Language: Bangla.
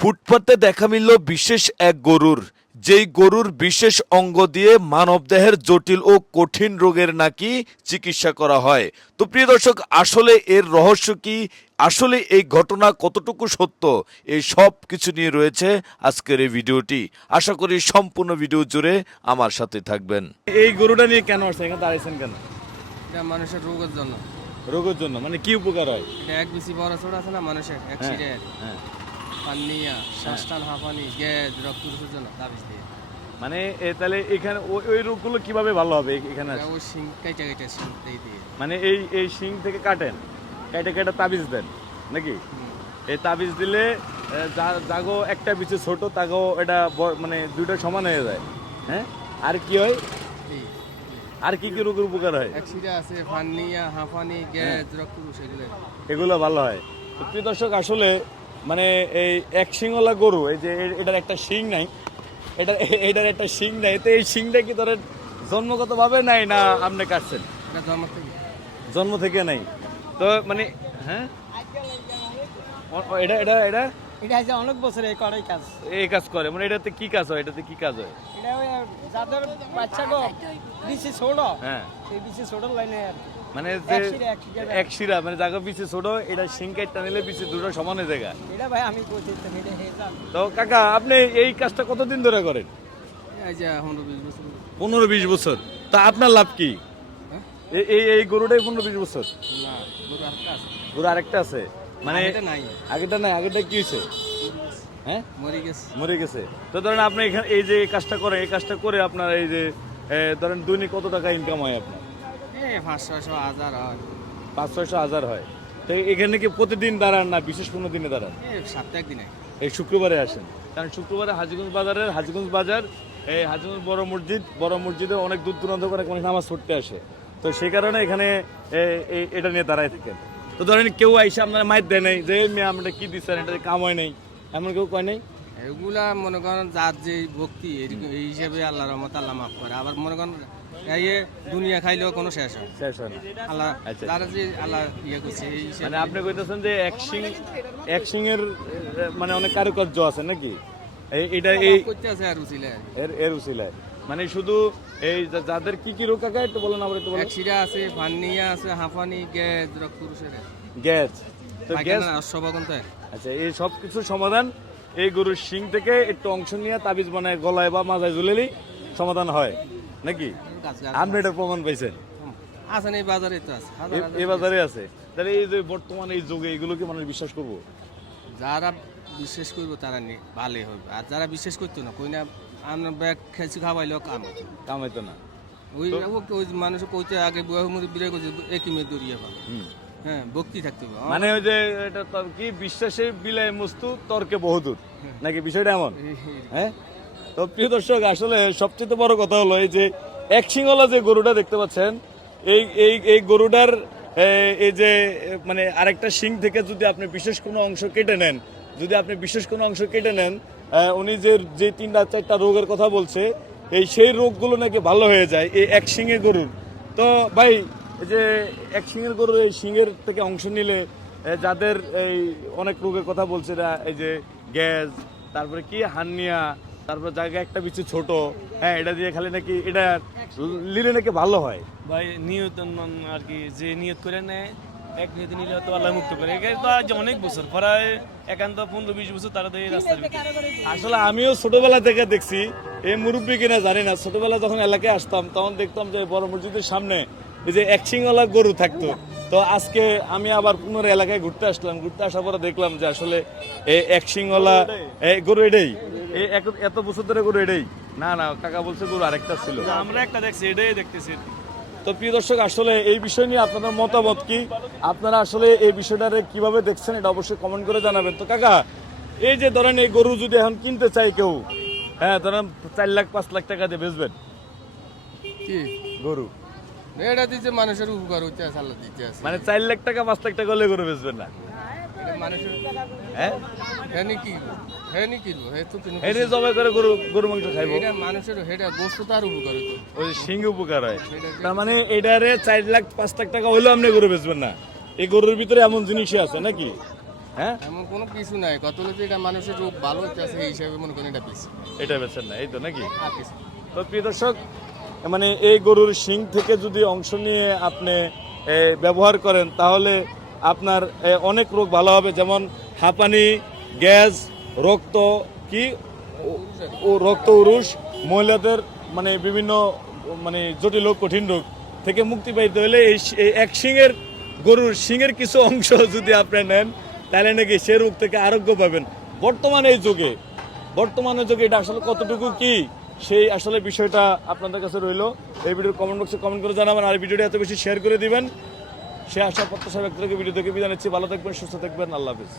ফুটপাতে দেখা মিলল বিশেষ এক গরুর। যেই গরুর বিশেষ অঙ্গ দিয়ে মানবদেহের জটিল ও কঠিন রোগের নাকি চিকিৎসা করা হয়। তো প্রিয় দর্শক আসলে এর রহস্য কি? আসলে এই ঘটনা কতটুকু সত্য? এই সব কিছু নিয়ে রয়েছে আজকের এই ভিডিওটি। আশা করি সম্পূর্ণ ভিডিও জুড়ে আমার সাথে থাকবেন। এই গরুটা নিয়ে কেন আসছেন? এখানে দাঁড়িয়েছেন কেন? এটা মানুষের রোগের জন্য। রোগের জন্য? মানে কি উপকার হয়? এটা এক বেশি বড় ছোট আছে না মানুষের অ্যাক্সিডেন্ট হ্যাঁ। পান্নিয়া শ্বাসটান হাঁপানি গ্যাস রক্তরসের জন্য তাবিজ দিয়ে। মানে তাহলে এখানে ওই- রোগগুলো কীভাবে ভালো হবে এখানে ওই কাইটা কাইটা দিয়ে দিয়ে। মানে এই এই শিং থেকে কাটেন কেটে কেটে তাবিজ দেন নাকি? এই তাবিজ দিলে জাগো একটা বিচে ছোট তাগো এটা মানে দুইটা সমান হয়ে যায় হ্যাঁ? আর কি হয়? আর কি কি রোগের উপকার হয়? আছে পান্নিয়া হাঁপানি গ্যাস এগুলো। ভালো হয়। প্রিয় দর্শক আসলে মানে এই এক শিংওয়ালা গরু এই যে এটার একটা শিং নাই। এটা এটার একটা শিং নাই। তো এই শিংটা কি ধরেন জন্মগতভাবে নাই না আপনি কাটছেন? জন্ম থেকে। জন্ম থেকে নাই। তো মানে হ্যাঁ? এটা এটা এটা? এটা অনেক বছর এই করাই কাজ। এই কাজ করে। মানে এটাতে কি কাজ হয়? এটাতে কি কাজ হয়? এটা যাদের বাচ্চা গো বিসি ছোট হ্যাঁ। এই বিসি ছোট লাইনে আর কি। মানে যে এক শিরা, মানে জায়গা পিছিয়ে ছোট এটা পিছিয়ে দুটো সমান যায় এটা ভাই আমি তো এটা তো কাকা আপনি এই কাজটা কতদিন ধরে করেন? পনেরো বিশ বছর। তা আপনার লাভ কি? হ্যাঁ? এই এই গরুটাই পনেরো বিশ বছর? না গরু আর কাজ গরু আরেকটা আছে? মানে এটা নাই। আগেটা নাই আগেটা কি হয়েছে? হ্যাঁ? মরে গেছে। মরে গেছে। তো ধরেন আপনি এখানে এই যে এই কাজটা করেন এই কাজটা করে আপনার এই যে ধরেন দৈনিক কত টাকা ইনকাম হয় আপনার? পাঁচশো হাজার হয়। পাঁচ ছয়শো হাজার হয়। তো এখানে কি প্রতিদিন দাঁড়ান না বিশেষ কোনো দিনে দাঁড়ান? দিনে। এই শুক্রবারে আসেন। কারণ শুক্রবারে হাজিগঞ্জ বাজারের হাজিগঞ্জ বাজার এই হাজিগঞ্জ বড় মসজিদ বড় মসজিদে অনেক দূর দূরান্ত করে অনেক নামাজ পড়তে আসে। তো সেই কারণে এখানে এটা নিয়ে দাঁড়ায় থাকেন। তো ধরেন কেউ আইসে আপনার মাইর দেয় নাই যে মেয়ে আমরা কি দিচ্ছেন এটা কাম হয় নাই। এমন কেউ কয় নাই? এগুলা মনে করেন যার যে ভক্তি এই হিসেবে আল্লাহ রহমত আল্লাহ মাফ করে। আবার মনে করেন এই দুনিয়া খাইলেও কোনো শেষ হয় শেষ হয় আল্লাহ আচ্ছা। যে আল্লাহ ইয়ে করছে এই মানে আপনি কইতেছেন যে এক সিং এর মানে অনেক কারুকার্য আছে নাকি? এটা এই করতে আছে আর এর এর উসিলায় মানে শুধু এই যাদের কি কি রোগ কাকা একটু বলেন আবার একটু বলেন। অ্যাক্সিডা আছে আছে হাঁপানি গ্যাস গ্যাস তো গ্যাস আচ্ছা এই সব কিছুর সমাধান এই গরুর শিং থেকে একটু অংশ নিয়ে তাবিজ বানায় গলায় বা মাথায় ঝুলেলেই সমাধান হয়। নাকি? আপনি এটা প্রমাণ পাইছেন। আছে না এই বাজারে তো আছে। এই বাজারে আছে। তাহলে এই যে বর্তমান এই যুগে এইগুলো কি মানুষ বিশ্বাস করব? যারা বিশ্বাস করব তারা ভালোই হবে। আর যারা বিশ্বাস করতো না কই না আমরা ব্যাগ খেয়েছি খাওয়াইলেও কাম। কামাইতো না। ওই ওই মানুষ কইতে আগে বুয়া মুড়ি বিরে করছে একই মেয়ে দৌড়িয়ে পাবে। হ্যাঁ ভক্তি থাকতে হবে। মানে ওই যে এটা কি বিশ্বাসে বিলায় মস্তু তর্কে বহুদূর। নাকি বিষয়টা এমন? হ্যাঁ? তো প্রিয় দর্শক আসলে সবচেয়ে বড় কথা হলো এই যে এক সিংহলা যে গরুটা দেখতে পাচ্ছেন এই এই এই গরুটার এই যে মানে আরেকটা শিং থেকে যদি আপনি বিশেষ কোনো অংশ কেটে নেন যদি আপনি বিশেষ কোনো অংশ কেটে নেন উনি যে যে তিনটা চারটা রোগের কথা বলছে এই সেই রোগগুলো নাকি ভালো হয়ে যায় এই এক শিঙে গরুর। তো ভাই যে এক শিঙের গরুর এই শিঙের থেকে অংশ নিলে যাদের এই অনেক রোগের কথা বলছে এই যে গ্যাস তারপরে কি হান্নিয়া তারপরে জায়গা একটা বিচি ছোট হ্যাঁ এটা দিয়ে খালি নাকি এটা লিলে নাকি ভালো হয়? ভাই নিয়ত আর কি যে নিয়ত করে নেয় এক নিয়ত নিলে তো আল্লাহ মুক্ত করে। এখানে তো আজ অনেক বছর প্রায় একান্ত পনেরো বিশ বছর তারা তো এই রাস্তার আসলে আমিও ছোটবেলা থেকে দেখছি এই মুরব্বী কিনা জানি না ছোটবেলা যখন এলাকায় আসতাম তখন দেখতাম যে বড় মসজিদের সামনে এই যে একশিংওয়ালা গরু থাকতো। তো আজকে আমি আবার পুনরায় এলাকায় ঘুরতে আসলাম। ঘুরতে আসার পরে দেখলাম যে আসলে এই একশিংওয়ালা এই গরু এটাই। এক- এত বছর ধরে গরু এটাই। না না কাকা বলছে গরু আরেকটা ছিল। আমরা একটা দেখছি এটাই দেখতেছি। তো প্রিয় দর্শক আসলে এই বিষয় নিয়ে আপনাদের মতামত কি? আপনারা আসলে এই বিষয়টারে কীভাবে দেখছেন এটা অবশ্যই কমেন্ট করে জানাবেন। তো কাকা এই যে ধরেন এই গরু যদি এখন কিনতে চাই কেউ হ্যাঁ ধরেন চার লাখ পাঁচ লাখ টাকা দিয়ে বেচবেন। কি? গরু। এটা দিচ্ছে মানুষের উপকার আছে আল্লাহ দিতে আছে। মানে চার লাখ টাকা পাঁচ লাখ টাকা হলে গরু বেচবেন না? মানুষের হ্যাঁ? হেনি কি হেনি কিনবো হে তো কিনবো। এনে জবাই করে গরু গরু মাংস খাইবো। এটা মানুষের হেটা বস্তু তার উপকার হইতো ওই সিং উপকার হয়। তার মানে এটারে চার লাখ পাঁচ লাখ টাকা হইলেও আপনি গরু বেচবেন না। এই গরুর ভিতরে এমন জিনিসই আছে নাকি? হ্যাঁ? এমন কোনো কিছু নাই। কত হলো এটা মানুষের রোগ ভালো হচ্ছে এই হিসাবে মনে করেন এটা বেশি এটা বেছেন না এই তো নাকি। তো প্রিয় দর্শক মানে এই গরুর শিং থেকে যদি অংশ নিয়ে আপনি ব্যবহার করেন, তাহলে আপনার অনেক রোগ ভালো হবে। যেমন হাঁপানি, গ্যাস, রক্ত, কি? রক্ত উরুষ, মহিলাদের মানে বিভিন্ন মানে জটিল রোগ কঠিন রোগ থেকে মুক্তি পাইতে হলে এই এক শিঙের গরুর শিঙের কিছু অংশ যদি আপনি নেন, তাহলে নাকি সে রোগ থেকে আরোগ্য পাবেন। বর্তমানে এই যুগে, বর্তমানে যুগে এটা আসলে কতটুকু কি? সেই আসলে বিষয়টা আপনাদের কাছে রইল। এই ভিডিওর কমেন্ট বক্সে কমেন্ট করে জানাবেন আর ভিডিওটা এত বেশি শেয়ার করে দিবেন। সে আশা প্রত্যাশা ব্যক্তিকে ভিডিও থেকে বিদায় নিচ্ছি। ভালো থাকবেন, সুস্থ থাকবেন। আল্লাহ হাফিজ।